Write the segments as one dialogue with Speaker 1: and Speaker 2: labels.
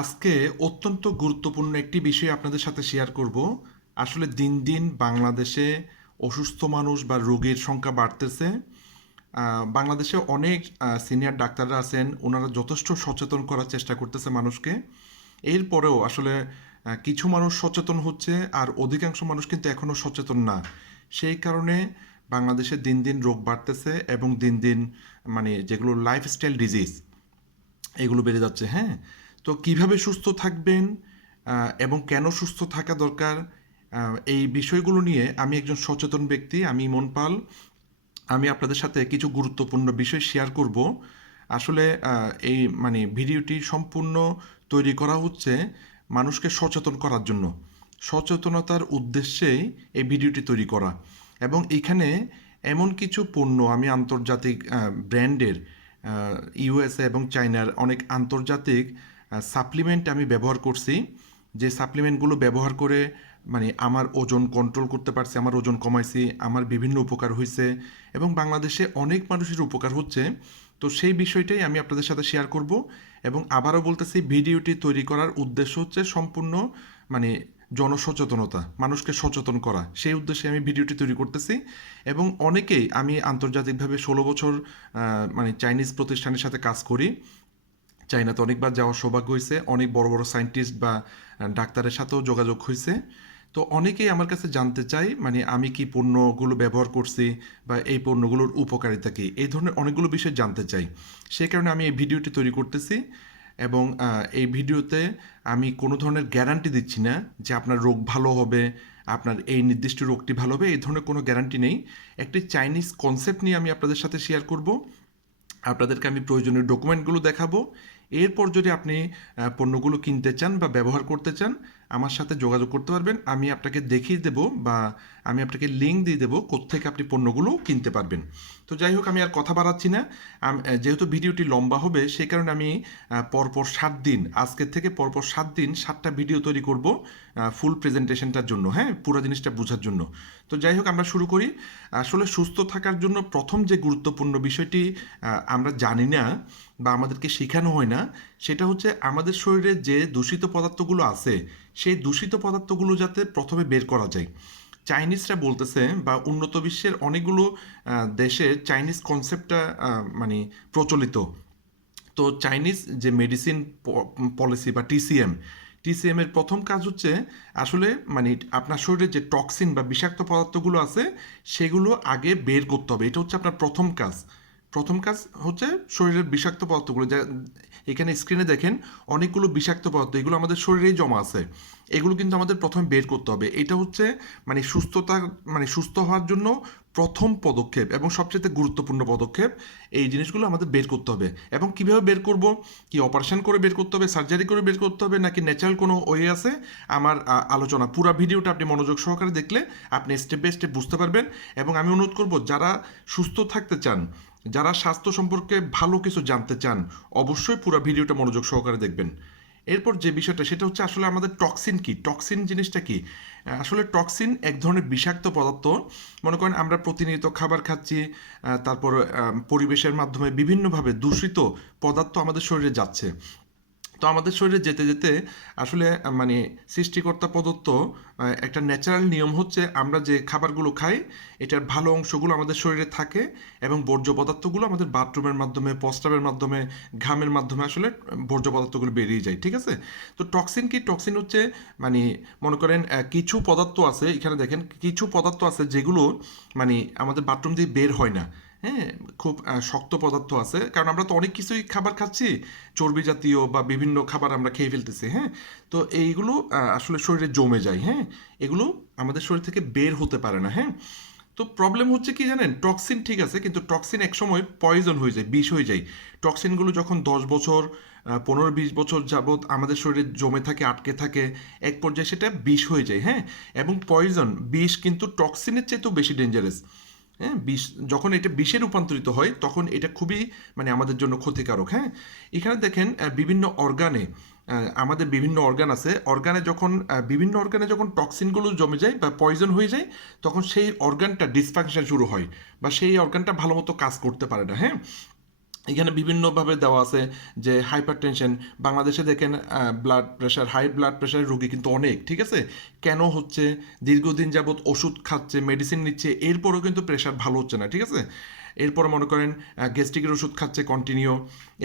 Speaker 1: আজকে অত্যন্ত গুরুত্বপূর্ণ একটি বিষয় আপনাদের সাথে শেয়ার করব। আসলে দিন দিন বাংলাদেশে অসুস্থ মানুষ বা রোগীর সংখ্যা বাড়তেছে। বাংলাদেশে অনেক সিনিয়র ডাক্তাররা আছেন, ওনারা যথেষ্ট সচেতন করার চেষ্টা করতেছে মানুষকে। এরপরেও আসলে কিছু মানুষ সচেতন হচ্ছে আর অধিকাংশ মানুষ কিন্তু এখনও সচেতন না। সেই কারণে বাংলাদেশে দিন দিন রোগ বাড়তেছে এবং দিন দিন মানে যেগুলো লাইফস্টাইল ডিজিজ এগুলো বেড়ে যাচ্ছে হ্যাঁ? তো কীভাবে সুস্থ থাকবেন এবং কেন সুস্থ থাকা দরকার এই বিষয়গুলো নিয়ে আমি একজন সচেতন ব্যক্তি, আমি ইমন পাল। আমি আপনাদের সাথে কিছু গুরুত্বপূর্ণ বিষয় শেয়ার করব। আসলে এই মানে ভিডিওটি সম্পূর্ণ তৈরি করা হচ্ছে মানুষকে সচেতন করার জন্য। সচেতনতার উদ্দেশ্যেই এই ভিডিওটি তৈরি করা। এবং এখানে এমন কিছু পণ্য আমি আন্তর্জাতিক ব্র্যান্ডের ইউএসএ এবং চায়নার অনেক আন্তর্জাতিক সাপ্লিমেন্ট আমি ব্যবহার করছি। যে সাপ্লিমেন্টগুলো ব্যবহার করে মানে আমার ওজন কন্ট্রোল করতে পারছি, আমার ওজন কমাইছি, আমার বিভিন্ন উপকার হয়েছে এবং বাংলাদেশে অনেক মানুষের উপকার হচ্ছে। তো সেই বিষয়টাই আমি আপনাদের সাথে শেয়ার করব এবং আবারও বলতেছি, ভিডিওটি তৈরি করার উদ্দেশ্য হচ্ছে সম্পূর্ণ মানে জনসচেতনতা, মানুষকে সচেতন করা। সেই উদ্দেশ্যে আমি ভিডিওটি তৈরি করতেছি এবং অনেকেই আমি আন্তর্জাতিকভাবে ষোলো বছর মানে চাইনিজ প্রতিষ্ঠানের সাথে কাজ করি। চাইনাতে অনেকবার যাওয়ার সৌভাগ্য হয়েছে। অনেক বড় বড় সায়েন্টিস্ট বা ডাক্তারের সাথেও যোগাযোগ হয়েছে। তো অনেকেই আমার কাছে জানতে চাই মানে আমি কি পণ্যগুলো ব্যবহার করছি বা এই পণ্যগুলোর উপকারিতা কি? এই ধরনের অনেকগুলো বিষয় জানতে চাই। সেই কারণে আমি এই ভিডিওটি তৈরি করতেছি এবং এই ভিডিওতে আমি কোনো ধরনের গ্যারান্টি দিচ্ছি না যে আপনার রোগ ভালো হবে, আপনার এই নির্দিষ্ট রোগটি ভালো হবে, এই ধরনের কোনো গ্যারান্টি নেই। একটি চাইনিজ কনসেপ্ট নিয়ে আমি আপনাদের সাথে শেয়ার করব। আপনাদেরকে আমি প্রয়োজনীয় ডকুমেন্টগুলো দেখাবো এরপর যদি আপনি পণ্যগুলো কিনতে চান বা ব্যবহার করতে চান আমার সাথে যোগাযোগ করতে পারবেন। আমি আপনাকে দেখিয়ে দেব বা আমি আপনাকে লিঙ্ক দিয়ে দেবো কোত্থেকে আপনি পণ্যগুলো কিনতে পারবেন। তো যাই হোক, আমি আর কথা বাড়াচ্ছি না। যেহেতু ভিডিওটি লম্বা হবে, সেই কারণে আমি পরপর সাত দিন, আজকের থেকে পরপর সাত দিন সাতটা ভিডিও তৈরি করব ফুল প্রেজেন্টেশনটার জন্য হ্যাঁ পুরো জিনিসটা বোঝার জন্য। তো যাই হোক, আমরা শুরু করি। আসলে সুস্থ থাকার জন্য প্রথম যে গুরুত্বপূর্ণ বিষয়টি আমরা জানি না বা আমাদেরকে শেখানো হয় না সেটা হচ্ছে আমাদের শরীরে যে দূষিত পদার্থগুলো আছে, সেই দূষিত পদার্থগুলো যাতে প্রথমে বের করা যায়। চাইনিজরা বলতেছে বা উন্নত বিশ্বের অনেকগুলো দেশে চাইনিজ কনসেপ্টটা মানে প্রচলিত। তো চাইনিজ যে মেডিসিন পলিসি বা টিসিএম টিসিএম এর প্রথম কাজ হচ্ছে আসলে মানে আপনার শরীরে যে টক্সিন বা বিষাক্ত পদার্থগুলো আছে, সেগুলো আগে বের করতে হবে। এটা হচ্ছে আপনার প্রথম কাজ। প্রথম কাজ হচ্ছে শরীরের বিষাক্ত পদার্থগুলো, যা এখানে স্ক্রিনে দেখেন অনেকগুলো বিষাক্ত পদার্থ, এগুলো আমাদের শরীরেই জমা আছে। এগুলো কিন্তু আমাদের প্রথমে বের করতে হবে। এটা হচ্ছে মানে সুস্থতা মানে সুস্থ হওয়ার জন্য প্রথম পদক্ষেপ এবং সবচেয়ে গুরুত্বপূর্ণ পদক্ষেপ এই জিনিসগুলো আমাদের বের করতে হবে। এবং কীভাবে বের করব? কি অপারেশন করে বের করতে হবে? সার্জারি করে বের করতে হবে? নাকি ন্যাচারাল কোনো ওয়ে আছে? আমার আলোচনা। পুরো ভিডিওটা আপনি মনোযোগ সহকারে দেখলে আপনি স্টেপ বাই স্টেপ বুঝতে পারবেন। এবং আমি অনুরোধ করব, যারা সুস্থ থাকতে চান যারা স্বাস্থ্য সম্পর্কে ভালো কিছু জানতে চান, অবশ্যই পুরো ভিডিওটা মনোযোগ সহকারে দেখবেন। এরপর যে বিষয়টা, সেটা হচ্ছে আসলে আমাদের টক্সিন কি? টক্সিন জিনিসটা কি? আসলে টক্সিন এক ধরনের বিষাক্ত পদার্থ। মনে করেন আমরা প্রতিনিয়ত খাবার খাচ্ছি তারপর পরিবেশের মাধ্যমে বিভিন্নভাবে দূষিত পদার্থ আমাদের শরীরে যাচ্ছে। তো আমাদের শরীরে যেতে যেতে আসলে মানে সৃষ্টিকর্তা প্রদত্ত একটা ন্যাচারাল নিয়ম হচ্ছে আমরা যে খাবারগুলো খাই, এটার ভালো অংশগুলো আমাদের শরীরে থাকে এবং বর্জ্য পদার্থগুলো আমাদের বাথরুমের মাধ্যমে প্রস্রাবের মাধ্যমে, ঘামের মাধ্যমে আসলে বর্জ্য পদার্থগুলো বেরিয়ে যায়, ঠিক আছে? তো টক্সিন কি? টক্সিন হচ্ছে মানে মনে করেন কিছু পদার্থ আছে, এখানে দেখেন, কিছু পদার্থ আছে যেগুলো মানে আমাদের বাথরুম দিয়ে বের হয় না। হ্যাঁ খুব শক্ত পদার্থ আছে। কারণ আমরা তো অনেক কিছুই খাবার খাচ্ছি। চর্বি জাতীয় বা বিভিন্ন খাবার আমরা খেয়ে ফেলতেছি হ্যাঁ? তো এইগুলো আসলে শরীরে জমে যায় হ্যাঁ? এগুলো আমাদের শরীর থেকে বের হতে পারে না হ্যাঁ? তো প্রবলেম হচ্ছে কি জানেন? টক্সিন ঠিক আছে, কিন্তু টক্সিন একসময় পয়জন হয়ে যায়, বিষ হয়ে যায়। টক্সিনগুলো যখন দশ বছর পনেরো বিশ বছর যাবৎ আমাদের শরীরে জমে থাকে, আটকে থাকে, এক পর্যায়ে সেটা বিষ হয়ে যায় হ্যাঁ? এবং পয়জন বিষ কিন্তু টক্সিনের চেয়েতেও বেশি ডেঞ্জারাস হ্যাঁ বিষ যখন এটা বিষে রূপান্তরিত হয়, তখন এটা খুবই মানে আমাদের জন্য ক্ষতিকারক হ্যাঁ। এখানে দেখেন বিভিন্ন অর্গানে আমাদের বিভিন্ন অর্গান আছে। অর্গানে যখন বিভিন্ন অর্গানে যখন টক্সিনগুলো জমে যায় বা পয়জন হয়ে যায়, তখন সেই অর্গানটা ডিসফাংশন শুরু হয় বা সেই অর্গানটা ভালো মতো কাজ করতে পারে না হ্যাঁ। এখানে বিভিন্নভাবে দেওয়া আছে যে হাইপার টেনশন বাংলাদেশে দেখেন ব্লাড প্রেশার হাই ব্লাড প্রেশারের রুগী কিন্তু অনেক, ঠিক আছে? কেন হচ্ছে? দীর্ঘদিন যাবৎ ওষুধ খাচ্ছে মেডিসিন নিচ্ছে, এরপরও কিন্তু প্রেশার ভালো হচ্ছে না, ঠিক আছে? এরপর মনে করেন গ্যাস্ট্রিকের ওষুধ খাচ্ছে কন্টিনিউ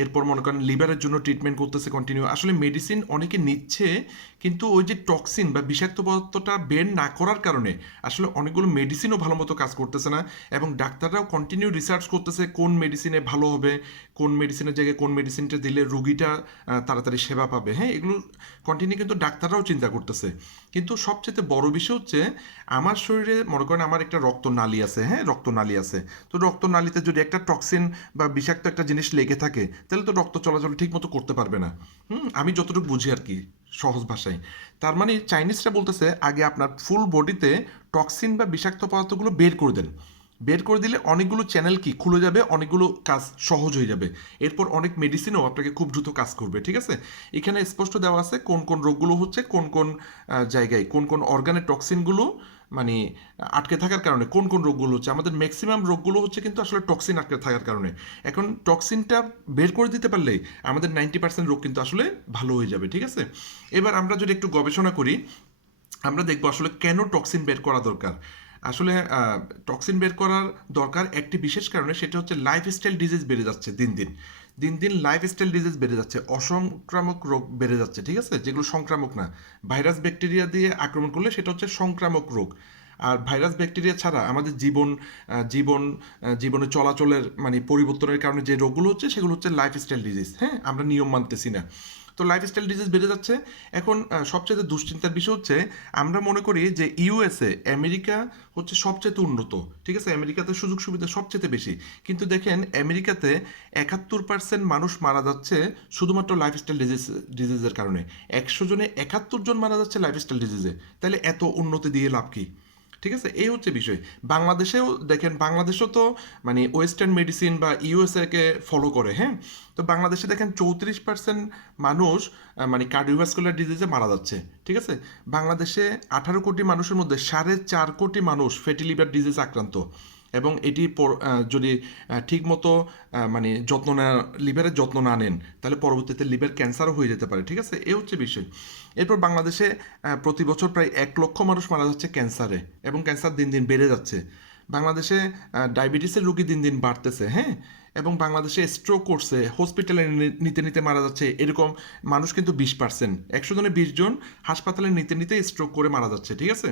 Speaker 1: এরপর মনে করেন লিভারের জন্য ট্রিটমেন্ট করতেছে কন্টিনিউ আসলে মেডিসিন অনেকে নিচ্ছে, কিন্তু ওই যে টক্সিন বা বিষাক্ত পদার্থটা বের না করার কারণে আসলে অনেকগুলো মেডিসিনও ভালো মতো কাজ করতেছে না এবং ডাক্তাররাও কন্টিনিউ রিসার্চ করতেছে কোন মেডিসিনে ভালো হবে, কোন মেডিসিনের জায়গায় কোন মেডিসিনটা দিলে রুগীটা তাড়াতাড়ি সেবা পাবে। হ্যাঁ এগুলো কন্টিনিউ কিন্তু ডাক্তাররাও চিন্তা করতেছে। কিন্তু সবচেয়ে বড় বিষয় হচ্ছে, আমার শরীরে মনে করেন আমার একটা রক্তনালী আছে হ্যাঁ রক্তনালী আছে। তো রক্তনালীতে যদি একটা টক্সিন বা বিষাক্ত একটা জিনিস লেগে থাকে, তাহলে তো রক্ত চলাচল ঠিক মতো করতে পারবে না। হুম, আমি যতটুকু বুঝি আর কি, সহজ ভাষায়। তার মানে চাইনিজরা বলতেছে, আগে আপনার ফুল বডিতে টক্সিন বা বিষাক্ত পদার্থগুলো বের করে দেন। বের করে দিলে অনেকগুলো চ্যানেল কি, খুলে যাবে, অনেকগুলো কাজ সহজ হয়ে যাবে। এরপর অনেক মেডিসিনও আপনাকে খুব দ্রুত কাজ করবে, ঠিক আছে? এখানে স্পষ্ট দেওয়া আছে কোন কোন রোগগুলো হচ্ছে, কোন কোন জায়গায়, কোন কোন অর্গানের টক্সিনগুলো মানে আটকে থাকার কারণে, কোন কোন রোগগুলো হচ্ছে? আমাদের ম্যাক্সিমাম রোগগুলো হচ্ছে কিন্তু আসলে টক্সিন আটকে থাকার কারণে। এখন টক্সিনটা বের করে দিতে পারলেই আমাদের নাইনটি পার্সেন্ট রোগ কিন্তু আসলে ভালো হয়ে যাবে, ঠিক আছে? এবার আমরা যদি একটু গবেষণা করি, আমরা দেখব আসলে কেন টক্সিন বের করা দরকার? আসলে টক্সিন বের করার দরকার একটি বিশেষ কারণে, সেটা হচ্ছে লাইফস্টাইল ডিজিজ বেড়ে যাচ্ছে দিন দিন। দিন দিন লাইফস্টাইল ডিজিজ বেড়ে যাচ্ছে, অসংক্রামক রোগ বেড়ে যাচ্ছে, ঠিক আছে? যেগুলো সংক্রামক না। ভাইরাস ব্যাকটেরিয়া দিয়ে আক্রমণ করলে সেটা হচ্ছে সংক্রামক রোগ। আর ভাইরাস ব্যাকটেরিয়া ছাড়া আমাদের জীবন জীবন জীবনে চলাচলের মানে পরিবর্তনের কারণে যে রোগগুলো হচ্ছে, সেগুলো হচ্ছে লাইফস্টাইল ডিজিজ হ্যাঁ? আমরা নিয়ম মানতেছি না। তো লাইফস্টাইল ডিজিজ বেড়ে যাচ্ছে। এখন সবচেয়ে দুশ্চিন্তার বিষয় হচ্ছে, আমরা মনে করি যে ইউএসএ আমেরিকা হচ্ছে সবচেয়ে উন্নত, ঠিক আছে? আমেরিকাতে সুযোগ সুবিধা সবচেয়ে বেশি। কিন্তু দেখেন, আমেরিকাতে একাত্তর পার্সেন্ট মানুষ মারা যাচ্ছে শুধুমাত্র লাইফস্টাইল ডিজিজ ডিজিজের কারণে। একশো জনে একাত্তর জন মারা যাচ্ছে লাইফস্টাইল ডিজিজে তাহলে এত উন্নতি দিয়ে লাভ কি? ঠিক আছে? এই হচ্ছে বিষয়। বাংলাদেশেও দেখেন, বাংলাদেশও তো মানে ওয়েস্টার্ন মেডিসিন বা ইউএসএকে ফলো করে হ্যাঁ? তো বাংলাদেশে দেখেন চৌত্রিশ পার্সেন্ট মানুষ মানে কার্ডিওভাস্কুলার ডিজিজে মারা যাচ্ছে, ঠিক আছে? বাংলাদেশে আঠারো কোটি মানুষের মধ্যে সাড়ে চার কোটি মানুষ ফ্যাটি লিভার ডিজিজ আক্রান্ত। এবং এটি যদি ঠিক মতো মানে যত্ন না, লিভারের যত্ন না নেন, তাহলে পরবর্তীতে লিভার ক্যান্সারও হয়ে যেতে পারে, ঠিক আছে? এ হচ্ছে বিষয়। এরপর বাংলাদেশে প্রতি বছর প্রায় এক লক্ষ মানুষ মারা যাচ্ছে ক্যান্সারে এবং ক্যান্সার দিন দিন বেড়ে যাচ্ছে। বাংলাদেশে ডায়াবেটিসের রোগী দিন দিন বাড়তেছে হ্যাঁ? এবং বাংলাদেশে স্ট্রোক করছে হসপিটালে নিতে নিতে মারা যাচ্ছে, এরকম মানুষ কিন্তু বিশ পার্সেন্ট একশো জনে বিশ জন হাসপাতালে নিতে নিতে স্ট্রোক করে মারা যাচ্ছে, ঠিক আছে?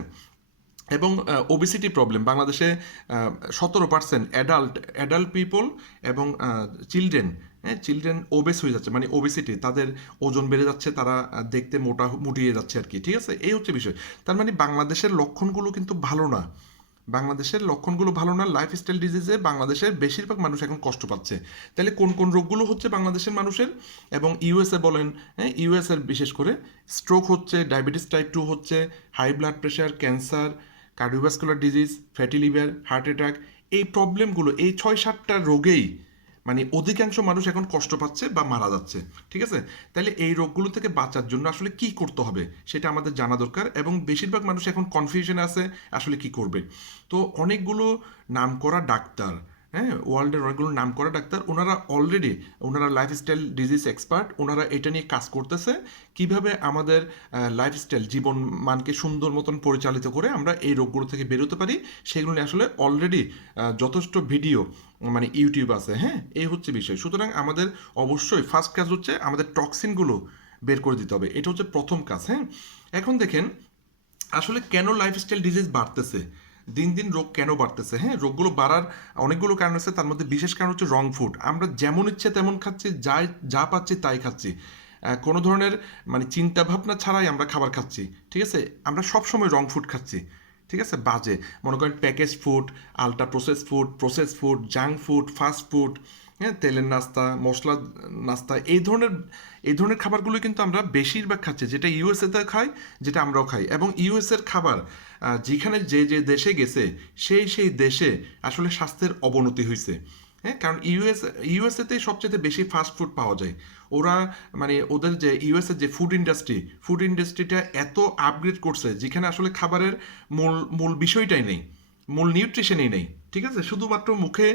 Speaker 1: এবং ওবিসিটি প্রবলেম বাংলাদেশে সতেরো পার্সেন্ট অ্যাডাল্ট অ্যাডাল্ট পিপল এবং চিলড্রেন হ্যাঁ চিলড্রেন ওবেস হয়ে যাচ্ছে মানে ওবিসিটি তাদের ওজন বেড়ে যাচ্ছে, তারা দেখতে মোটা, মুটিয়ে যাচ্ছে আর কি, ঠিক আছে? এই হচ্ছে বিষয়। তার মানে বাংলাদেশের লক্ষণগুলো কিন্তু ভালো না। বাংলাদেশের লক্ষণগুলো ভালো না লাইফস্টাইল ডিজিজে বাংলাদেশের বেশিরভাগ মানুষ এখন কষ্ট পাচ্ছে। তাহলে কোন কোন রোগগুলো হচ্ছে বাংলাদেশের মানুষের? এবং ইউএসএ বলেন হ্যাঁ ইউএসএর বিশেষ করে স্ট্রোক হচ্ছে ডায়াবেটিস টাইপ টু হচ্ছে high blood pressure cancer cardiovascular disease fatty liver heart attack এই প্রবলেমগুলো এই ছয় সাতটা রোগেই মানে অধিকাংশ মানুষ এখন কষ্ট পাচ্ছে বা মারা যাচ্ছে, ঠিক আছে? তাহলে এই রোগগুলো থেকে বাঁচার জন্য আসলে কি করতে হবে সেটা আমাদের জানা দরকার এবং বেশিরভাগ মানুষ এখন কনফিউশনে আছে, আসলে কি করবে? তো অনেকগুলো নাম করা ডাক্তার হ্যাঁ ওয়ার্ল্ডের অনেকগুলো নাম করা ডাক্তার। ওনারা অলরেডি ওনারা লাইফস্টাইল ডিজিজ এক্সপার্ট ওনারা এটা নিয়ে কাজ করতেছে। কীভাবে আমাদের লাইফস্টাইল জীবন মানকে সুন্দর মতন পরিচালিত করে আমরা এই রোগগুলো থেকে বেরোতে পারি, সেগুলো নিয়ে আসলে অলরেডি যথেষ্ট ভিডিও মানে ইউটিউব আছে হ্যাঁ? এই হচ্ছে বিষয়। সুতরাং আমাদের অবশ্যই ফার্স্ট কাজ হচ্ছে আমাদের টক্সিনগুলো বের করে দিতে হবে। এটা হচ্ছে প্রথম কাজ হ্যাঁ? এখন দেখেন, আসলে কেন লাইফস্টাইল ডিজিজ বাড়তেছে? দিন দিন রোগ কেন বাড়তেছে? হ্যাঁ রোগগুলো বাড়ার অনেকগুলো কারণ আছে, তার মধ্যে বিশেষ কারণ হচ্ছে রং ফুড আমরা যেমন ইচ্ছে তেমন খাচ্ছি, যাই, যা পাচ্ছি তাই খাচ্ছি। কোনো ধরনের মানে চিন্তা ভাবনা ছাড়াই আমরা খাবার খাচ্ছি, ঠিক আছে? আমরা সব সময় রং ফুড খাচ্ছি, ঠিক আছে? বাজে। মনে করেন package food ultra process food process food junk food fast food হ্যাঁ তেলের নাস্তা, মশলা নাস্তা, এই ধরনের এই ধরনের খাবারগুলো কিন্তু আমরা বেশিরভাগ খাচ্ছি, যেটা ইউএসএতে খাই, যেটা আমরাও খাই। এবং ইউএসএর খাবার যেখানে যে যে দেশে গেছে, সেই সেই দেশে আসলে স্বাস্থ্যের অবনতি হয়েছে হ্যাঁ কারণ ইউএস, ইউএসএতে সবচেয়ে বেশি ফাস্ট ফুড পাওয়া যায়। ওরা মানে ওদের যে ইউএসএ যে ফুড ইন্ডাস্ট্রি ফুড ইন্ডাস্ট্রিটা এত আপগ্রেড করছে, যেখানে আসলে খাবারের মূল মূল বিষয়টাই নেই, মূল নিউট্রিশনই নেই। ঠিক আছে? শুধুমাত্র মুখে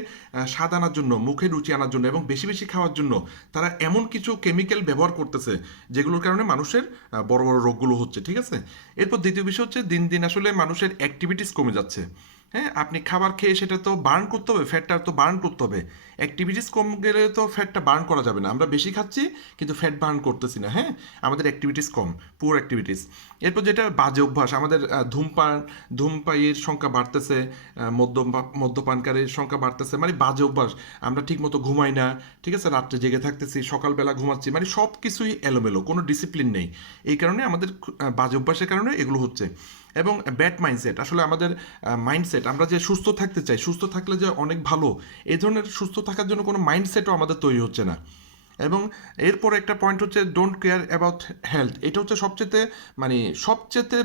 Speaker 1: স্বাদ আনার জন্য, মুখে রুচি আনার জন্য এবং বেশি বেশি খাওয়ার জন্য তারা এমন কিছু কেমিক্যাল ব্যবহার করতেছে যেগুলোর কারণে মানুষের বড় বড় রোগগুলো হচ্ছে, ঠিক আছে? এরপর দ্বিতীয় বিষয় হচ্ছে দিন দিন আসলে মানুষের অ্যাক্টিভিটিস কমে যাচ্ছে। হ্যাঁ আপনি খাবার খেয়ে সেটা তো বার্ন করতে হবে ফ্যাটটা তো বার্ন করতে হবে। অ্যাক্টিভিটিস কম গেলে তো ফ্যাটটা বার্ন করা যাবে না। আমরা বেশি খাচ্ছি কিন্তু ফ্যাট বার্ন করতেছি না হ্যাঁ? আমাদের অ্যাক্টিভিটিস কম পুর অ্যাক্টিভিটিস এরপর যেটা বাজে অভ্যাস আমাদের ধূমপান ধূমপাইয়ের সংখ্যা বাড়তেছে আহ, মদ্যপ মদ্যপানকারীর সংখ্যা বাড়তেছে মানে বাজে অভ্যাস। আমরা ঠিকমতো ঘুমাই না ঠিক আছে? রাত্রে জেগে থাকতেছি সকালবেলা ঘুমাচ্ছি মানে সব কিছুই এলোমেলো কোনো ডিসিপ্লিন নেই। এই কারণে আমাদের বাজে অভ্যাসের কারণে এগুলো হচ্ছে। এবং ব্যাড মাইন্ডসেট। আসলে আমাদের মাইন্ডসেট, আমরা যে সুস্থ থাকতে চাই, সুস্থ থাকলে যে অনেক ভালো এই ধরনের সুস্থ থাকার জন্য কোনো মাইন্ডসেটও আমাদের তৈরি হচ্ছে না। এবং এরপর একটা পয়েন্ট হচ্ছে ডোন্ট কেয়ার অ্যাবাউট হেলথ এটা হচ্ছে সবচেয়ে মানে সবচেয়ে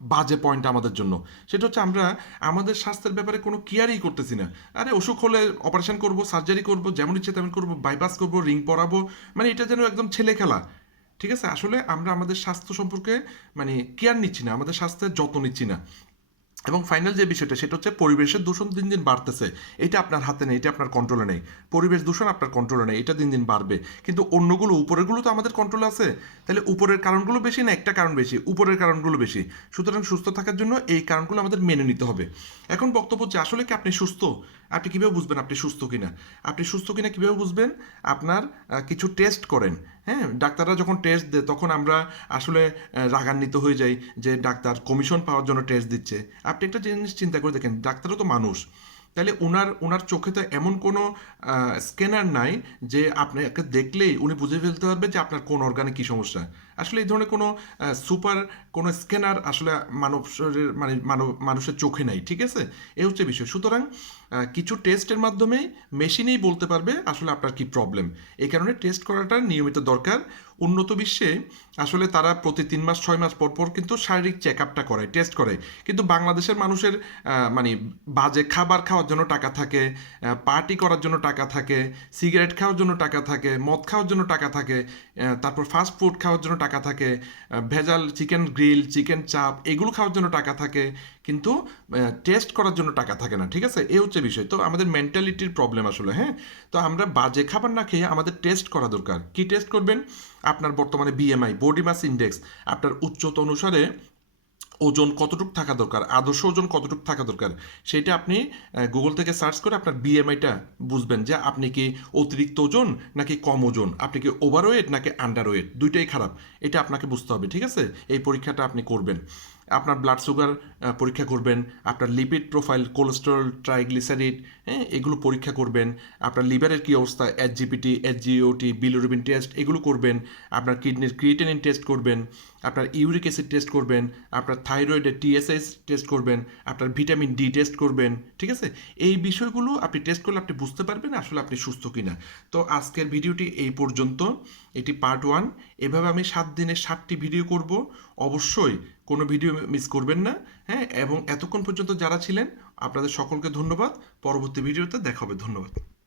Speaker 1: বাজে পয়েন্ট আমাদের জন্য। সেটা হচ্ছে আমরা আমাদের স্বাস্থ্যের ব্যাপারে কোনো কেয়ারই করতেছি না। আরে অসুখ হলে অপারেশন করব সার্জারি করব, যেমন ইচ্ছে তেমন করব বাইপাস করব রিং পরাবো মানে এটা যেন একদম ছেলে খেলা ঠিক আছে? আসলে আমরা আমাদের স্বাস্থ্য সম্পর্কে মানে কেয়ার নিচ্ছি না, আমাদের স্বাস্থ্যের যত্ন নিচ্ছি না। এবং ফাইনাল যে বিষয়টা, সেটা হচ্ছে পরিবেশের দূষণ দিন দিন বাড়তেছে। এটা আপনার হাতে নেই, এটা আপনার কন্ট্রোলে নেই। পরিবেশ দূষণ আপনার কন্ট্রোলে নেই, এটা দিন দিন বাড়বে। কিন্তু অন্যগুলো, উপরেরগুলো তো আমাদের কন্ট্রোলে আছে। তাহলে উপরের কারণগুলো বেশি না একটা কারণ বেশি? উপরের কারণগুলো বেশি। সুতরাং সুস্থ থাকার জন্য এই কারণগুলো আমাদের মেনে নিতে হবে। এখন বক্তব্য হচ্ছে, আসলে কি আপনি সুস্থ? আপনি কীভাবে বুঝবেন আপনি সুস্থ কিনা? আপনি সুস্থ কিনা কীভাবে বুঝবেন? আপনার কিছু টেস্ট করেন। হ্যাঁ ডাক্তাররা যখন টেস্ট দেয়, তখন আমরা আসলে রাগান্বিত হয়ে যাই যে ডাক্তার কমিশন পাওয়ার জন্য টেস্ট দিচ্ছে। আপনি একটা জিনিস চিন্তা করে দেখেন, ডাক্তারও তো মানুষ। তাহলে ওনার ওনার চোখে তো এমন কোনো স্ক্যানার নাই যে আপনাকে দেখলেই উনি বুঝে ফেলতে পারবে যে আপনার কোন অর্গানে কী সমস্যা। আসলে এই ধরনের কোনো সুপার কোনো স্ক্যানার আসলে মানব শরীরের মানে মানব, মানুষের চোখে নাই, ঠিক আছে? এ হচ্ছে বিষয়। সুতরাং কিছু টেস্টের মাধ্যমেই মেশিনেই বলতে পারবে আসলে আপনার কি প্রবলেম এই কারণে টেস্ট করাটা নিয়মিত দরকার। উন্নত বিশ্বে আসলে তারা প্রতি তিন মাস, ছয় মাস পর পর কিন্তু শারীরিক চেক আপটা করে টেস্ট করে। কিন্তু বাংলাদেশের মানুষের মানে বাজে খাবার খাওয়ার জন্য টাকা থাকে পার্টি করার জন্য টাকা থাকে সিগারেট খাওয়ার জন্য টাকা থাকে, মদ খাওয়ার জন্য টাকা থাকে তারপর ফাস্ট ফুড খাওয়ার জন্য টাকা থাকে ভেজাল চিকেন গ্রিল চিকেন চাপ এগুলো খাওয়ার জন্য টাকা থাকে, কিন্তু টেস্ট করার জন্য টাকা থাকে না, ঠিক আছে? এই হচ্ছে বিষয়। তো আমাদের মেন্টালিটির প্রবলেম আসলে হ্যাঁ? তো আমরা বাজে খাবার না খেয়ে আমাদের টেস্ট করা দরকার। কি টেস্ট করবেন? আপনার বর্তমানে বিএমআই বডি মাস ইন্ডেক্স আপনার উচ্চতা অনুসারে ওজন কতটুকু থাকা দরকার, আদর্শ ওজন কতটুকু থাকা দরকার, সেটা আপনি গুগল থেকে সার্চ করে আপনার বিএমআইটা বুঝবেন যে আপনি কি অতিরিক্ত ওজন নাকি কম ওজন, আপনি কি ওভারওয়েট নাকি আন্ডারওয়েট দুইটাই খারাপ। এটা আপনাকে বুঝতে হবে, ঠিক আছে? এই পরীক্ষাটা আপনি করবেন। আপনার ব্লাড সুগার পরীক্ষা করবেন, আপনার লিপিড প্রোফাইল কোলেস্টেরল ট্রাইগ্লিসারিড হ্যাঁ এগুলো পরীক্ষা করবেন, আপনার লিভারের কী অবস্থা H GPT H GOT bilirubin test এগুলো করবেন, আপনার কিডনির ক্রিয়েটিনিন টেস্ট করবেন, আপনার ইউরিক অ্যাসিড টেস্ট করবেন, আপনার থাইরয়েডের টিএসএস টেস্ট করবেন, আপনার ভিটামিন ডি টেস্ট করবেন, ঠিক আছে? এই বিষয়গুলো আপনি টেস্ট করলে আপনি বুঝতে পারবেন আসলে আপনি সুস্থ কিনা। তো আজকের ভিডিওটি এই পর্যন্ত, এটি পার্ট ওয়ান এভাবে আমি সাত দিনের সাতটি ভিডিও করব। অবশ্যই কোনো ভিডিও মিস করবেন না হ্যাঁ? এবং এতক্ষণ পর্যন্ত যারা ছিলেন, আপনাদের সকলকে ধন্যবাদ। পরবর্তী ভিডিওতে দেখা হবে। ধন্যবাদ।